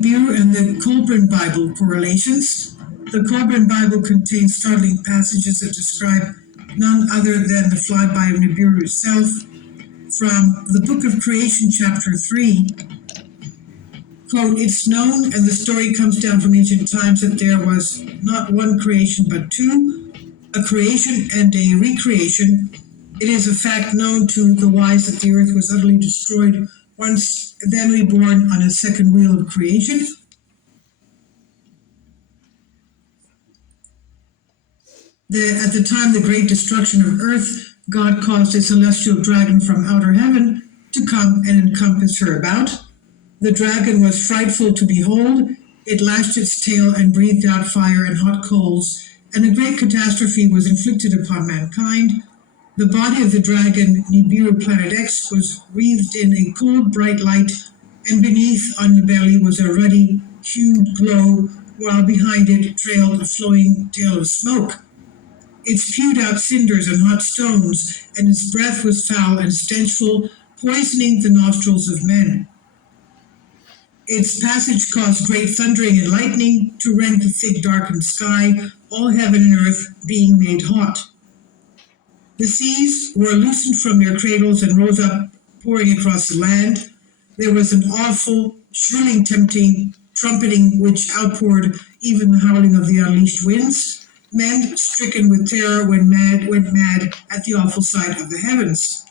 Nibiru and the Kolbrin Bible correlations. The Kolbrin Bible contains startling passages that describe none other than the flyby of Nibiru itself. From the Book of Creation, chapter 3, quote, "It's known, and the story comes down from ancient times, that there was not one creation but two, a creation and a recreation. It is a fact known to the wise that the earth was utterly destroyed once, then reborn on a second wheel of creation. At the time of the great destruction of earth, God caused a celestial dragon from outer heaven to come and encompass her about. The dragon was frightful to behold. It lashed its tail and breathed out fire and hot coals, and a great catastrophe was inflicted upon mankind. The body of the dragon, Nibiru Planet X, was wreathed in a cold, bright light, and beneath on the belly was a ruddy, hued glow, while behind it trailed a flowing tail of smoke. It spewed out cinders and hot stones, and its breath was foul and stenchful, poisoning the nostrils of men. Its passage caused great thundering and lightning to rend the thick darkened sky, all heaven and earth being made hot. The seas were loosened from their cradles and rose up, pouring across the land. There was an awful, shrilling, tempting, trumpeting which outpoured even the howling of the unleashed winds. Men, stricken with terror, went mad at the awful sight of the heavens.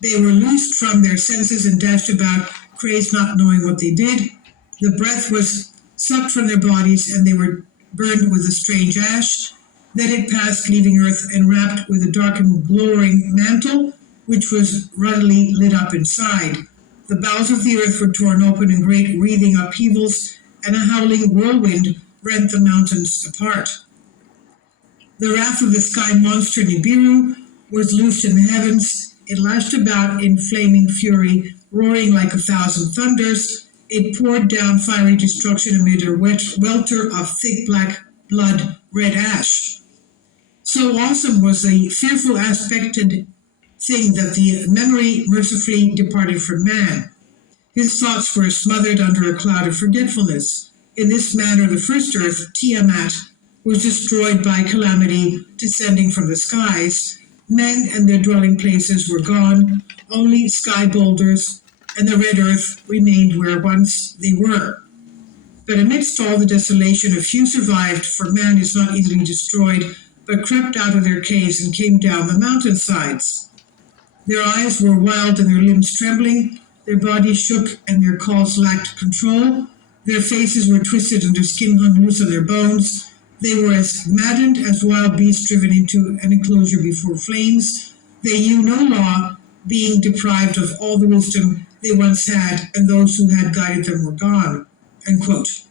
They were loosed from their senses and dashed about, crazed, not knowing what they did. The breath was sucked from their bodies, and they were burned with a strange ash. Then it passed, leaving earth, and wrapped with a darkened, glowing mantle, which was ruddily lit up inside. The bowels of the earth were torn open in great wreathing upheavals, and a howling whirlwind rent the mountains apart. The wrath of the sky monster Nibiru was loosed in the heavens. It lashed about in flaming fury, roaring like 1,000 thunders. It poured down fiery destruction amid a welter of thick black blood, red ash. So awesome was the fearful aspected thing that the memory mercifully departed from man. His thoughts were smothered under a cloud of forgetfulness. In this manner, the first earth, Tiamat, was destroyed by calamity descending from the skies. Men and their dwelling places were gone. Only sky boulders and the red earth remained where once they were. But amidst all the desolation, a few survived, for man is not easily destroyed, but crept out of their caves and came down the mountainsides. Their eyes were wild and their limbs trembling. Their bodies shook and their calls lacked control. Their faces were twisted and their skin hung loose on their bones. They were as maddened as wild beasts driven into an enclosure before flames. They knew no law, being deprived of all the wisdom they once had, and those who had guided them were gone." End quote.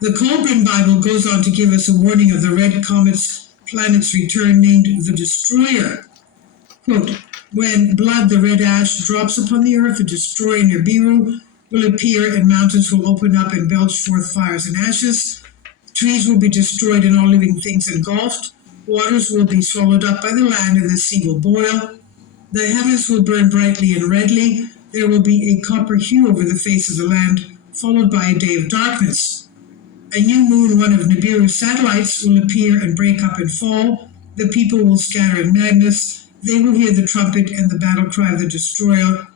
The Kolbrin Bible goes on to give us a warning of the red comet's planet's return, named the Destroyer. Quote, "When blood, the red ash, drops upon the earth, the destroyer Nibiru will appear, and mountains will open up and belch forth fires and ashes. Trees will be destroyed and all living things engulfed. Waters will be swallowed up by the land, and the sea will boil. The heavens will burn brightly and redly. There will be a copper hue over the face of the land, followed by a day of darkness. A new moon, one of Nibiru's satellites, will appear and break up and fall. The people will scatter in madness. They will hear the trumpet and the battle cry of the destroyer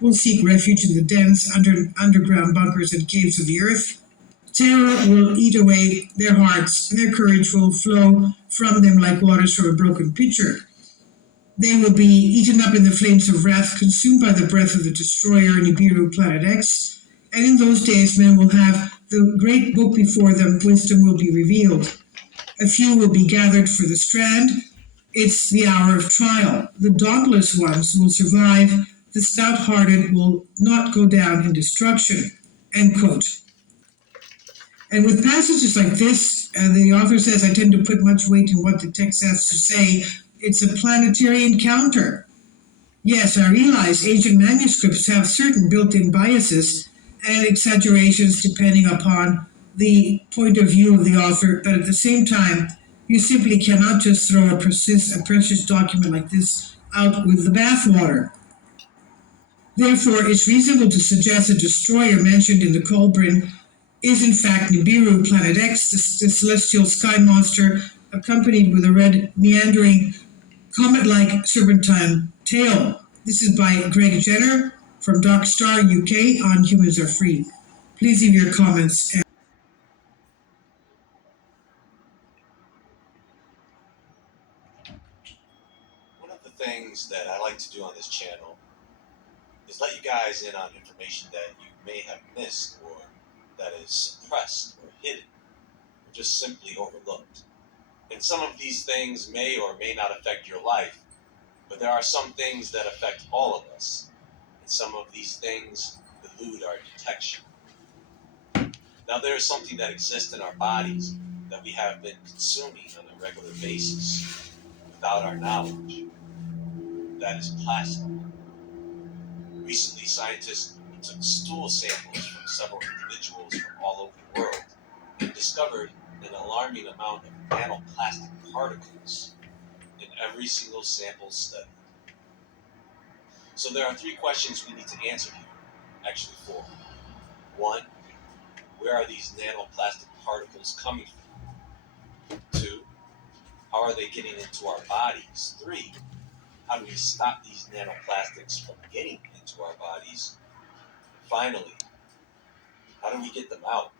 will seek refuge in the dense underground bunkers and caves of the earth. Terror will eat away their hearts, and their courage will flow from them like waters from a broken pitcher. They will be eaten up in the flames of wrath, consumed by the breath of the destroyer, Nibiru Planet X. And in those days men will have the great book before them, wisdom will be revealed. A few will be gathered for the strand. It's the hour of trial. The dauntless ones will survive. The stout-hearted will not go down in destruction." End quote. And with passages like this, the author says, I tend to put much weight in what the text has to say. It's a planetary encounter. Yes, I realize ancient manuscripts have certain built-in biases and exaggerations depending upon the point of view of the author, but at the same time, you simply cannot just throw a precious document like this out with the bathwater. Therefore, it's reasonable to suggest a destroyer mentioned in the Kolbrin is in fact Nibiru, Planet X, the celestial sky monster, accompanied with a red, meandering, comet-like serpentine tail. This is by Greg Jenner from Dark Star UK on Humans Are Free. Please leave your comments. One of the things that I like to do on this channel is let you guys in on information that you may have missed or that is suppressed or hidden or just simply overlooked. And some of these things may or may not affect your life, but there are some things that affect all of us, and some of these things elude our detection. Now, there is something that exists in our bodies that we have been consuming on a regular basis without our knowledge. That is plastic. Recently, scientists took stool samples from several individuals from all over the world and discovered an alarming amount of nanoplastic particles in every single sample study. So there are 3 questions we need to answer here, actually 4. 1, where are these nanoplastic particles coming from? 2, how are they getting into our bodies? 3, how do we stop these nanoplastics from getting into our bodies? And finally, how do we get them out?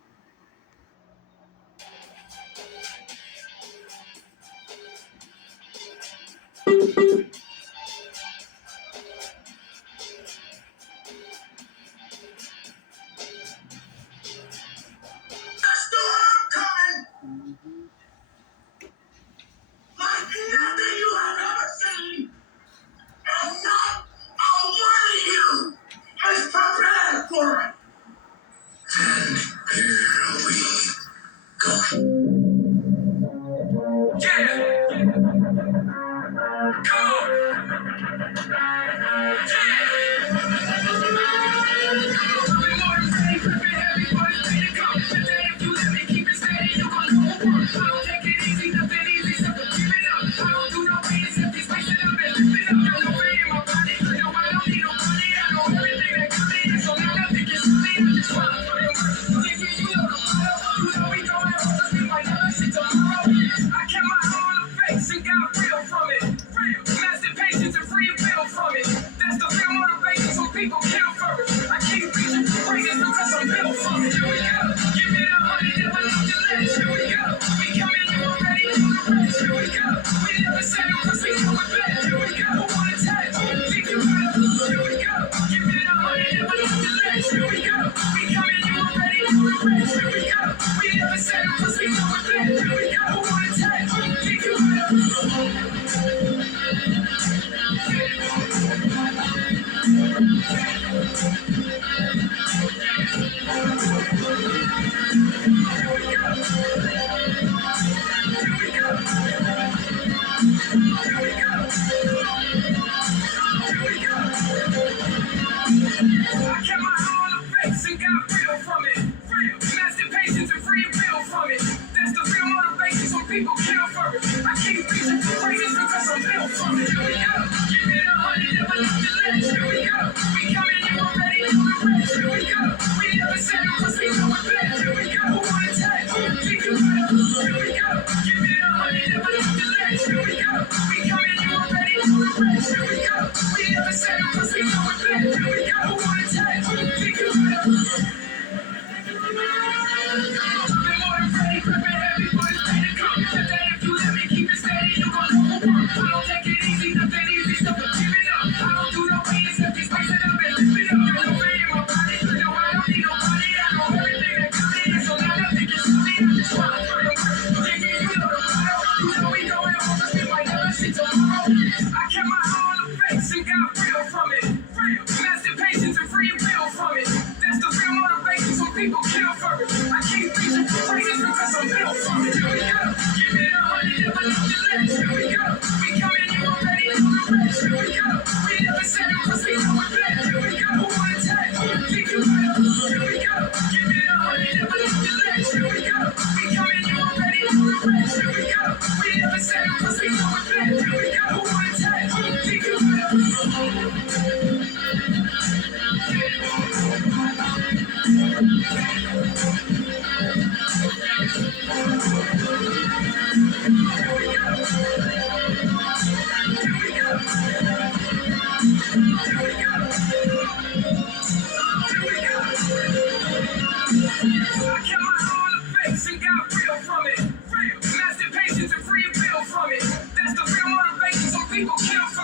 people kill